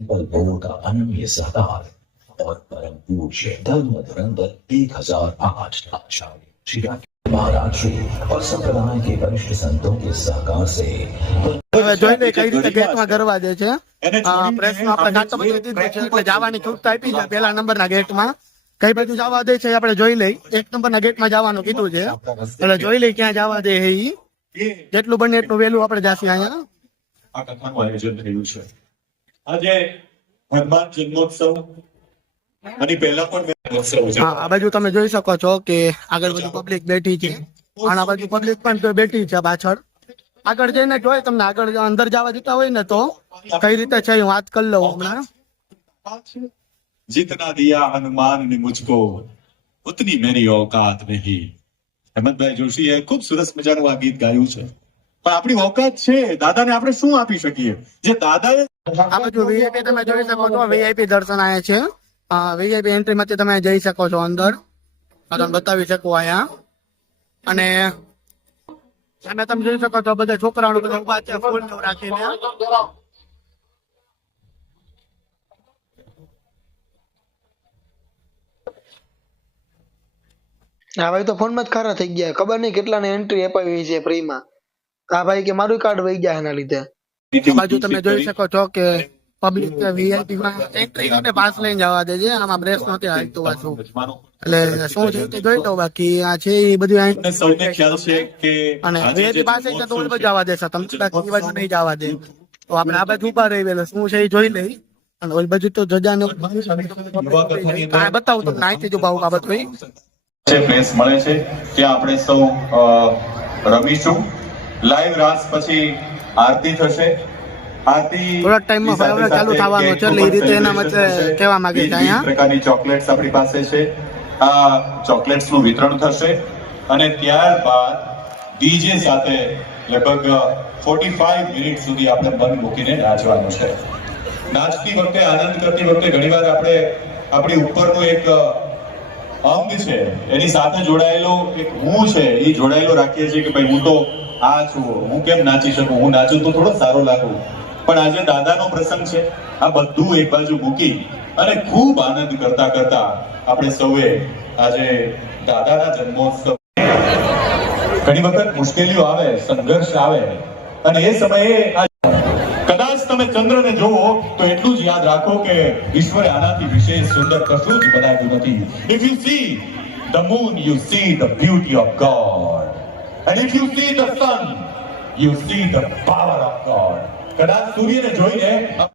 लोगों का अनन्य सहकार और परम पूज्य धर्म धुरंधर 1008 आचार्य श्री महाराज श्री और संप्रदाय के वरिष्ठ संतों के सहकार से હવે જોઈ લે કઈ રીતે ગેટમાં ગરવા દે છે પ્રેસમાં આપણે કાંટો બતાવી દીધો છે એટલે જવાની છૂટ આપી છે પહેલા નંબરના ગેટમાં કઈ બાજુ જવા દે છે આપણે જોઈ લઈ એક નંબરના ગેટમાં જવાનું કીધું છે એટલે જોઈ લઈ ક્યાં જવા દે એ જેટલું બને એટલું વહેલું આપણે જાસી અહીંયા આ કથાનું આયોજન થયું છે આજે હનુમાન જન્મોત્સવ અને પહેલા પણ જન્મોત્સવ છે આ બાજુ તમે જોઈ શકો છો કે આગળ બધું પબ્લિક બેઠી છે આના બાજુ પબ્લિક પણ બેઠી છે પાછળ આગળ જઈને જોઈ તમને આગળ અંદર જવા દેતા હોય ને તો કઈ રીતે છે હું વાત કરી લઉં હમણાં जितना दिया हनुमान ने मुझको उतनी मेरी औकात नहीं। હેમંતભાઈ જોશીએ ખૂબ સરસ મજાનું આ ગીત ગાયું છે પણ આપણી औकात છે દાદાને આપણે શું આપી શકીએ જે દાદાએ આ બાજુ વીઆઈપી તમે જોઈ શકો છો વીઆઈપી દર્શન આયા છે વીઆઈપી એન્ટ્રી માંથી તમે જઈ શકો છો અંદર તમને બતાવી શકું અહીંયા અને સામે તમે જોઈ શકો છો બધા છોકરાઓ બધા ઉભા છે ફૂલ રાખીને આ ભાઈ તો ફોન માં જ ખારા થઈ ગયા ખબર નહીં કેટલાને એન્ટ્રી અપાવી છે ફ્રીમાં આ ભાઈ કે મારું કાર્ડ વહી ગયા એના લીધે બાજુ તમે જોઈ શકો છો કે પબ્લિક વીઆઈપી માં એન્ટ્રી માટે પાસ લઈને જવા દે છે આમાં બ્રેસ નહોતી હાલતું પાછું એટલે શું છે તે જોઈ લો બાકી આ છે એ બધું સૌને ખ્યાલ છે કે અને વીઆઈપી પાસે છે તો ઓલ બાજુ જવા દેશે તમે બાકી બાજુ નહીં જવા દે તો આપણે આ બાજુ ઉભા રહી ગયેલા શું છે એ જોઈ લઈ અને ઓલ બાજુ તો જજાને બતાવું તમને અહીંથી જ ઉભા આ બધું પ્લેસ મળે છે ત્યાં આપણે સૌ રમીશું લાઈવ રાસ પછી આરતી થશે આરતી થોડા ટાઈમમાં ભાવના ચાલુ થવાનો છે એટલે એ રીતે એના વચ્ચે કહેવા માંગે છે અહીંયા પ્રકારની ચોકલેટ્સ આપણી પાસે છે આ ચોકલેટ્સ નું વિતરણ થશે અને ત્યારબાદ ડીજે સાથે લગભગ 45 મિનિટ સુધી આપણે મન મૂકીને નાચવાનું છે નાચતી વખતે આનંદ કરતી વખતે ઘણીવાર આપણે આપણી ઉપરનું એક અંગ છે એની સાથે જોડાયેલો એક હું છે એ જોડાયેલો રાખીએ છીએ કે ભાઈ હું તો આ છું હું કેમ નાચી શકું હું નાચું તો થોડો સારો લાગુ પણ આજે દાદાનો પ્રસંગ છે આ બધું એક બાજુ મૂકી અને ખૂબ આનંદ કરતા કરતા આપણે સૌએ આજે દાદાના જન્મોત્સવ ઘણી વખત મુશ્કેલીઓ આવે સંઘર્ષ આવે અને એ સમયે કદાચ તમે ચંદ્રને જોવો તો એટલું જ યાદ રાખો કે ઈશ્વરે આનાથી વિશેષ સુંદર કશું જ બનાવ્યું નથી if you see the moon you see the beauty of God and if you see the sun you see the power of God કદાચ સૂર્યને જોઈને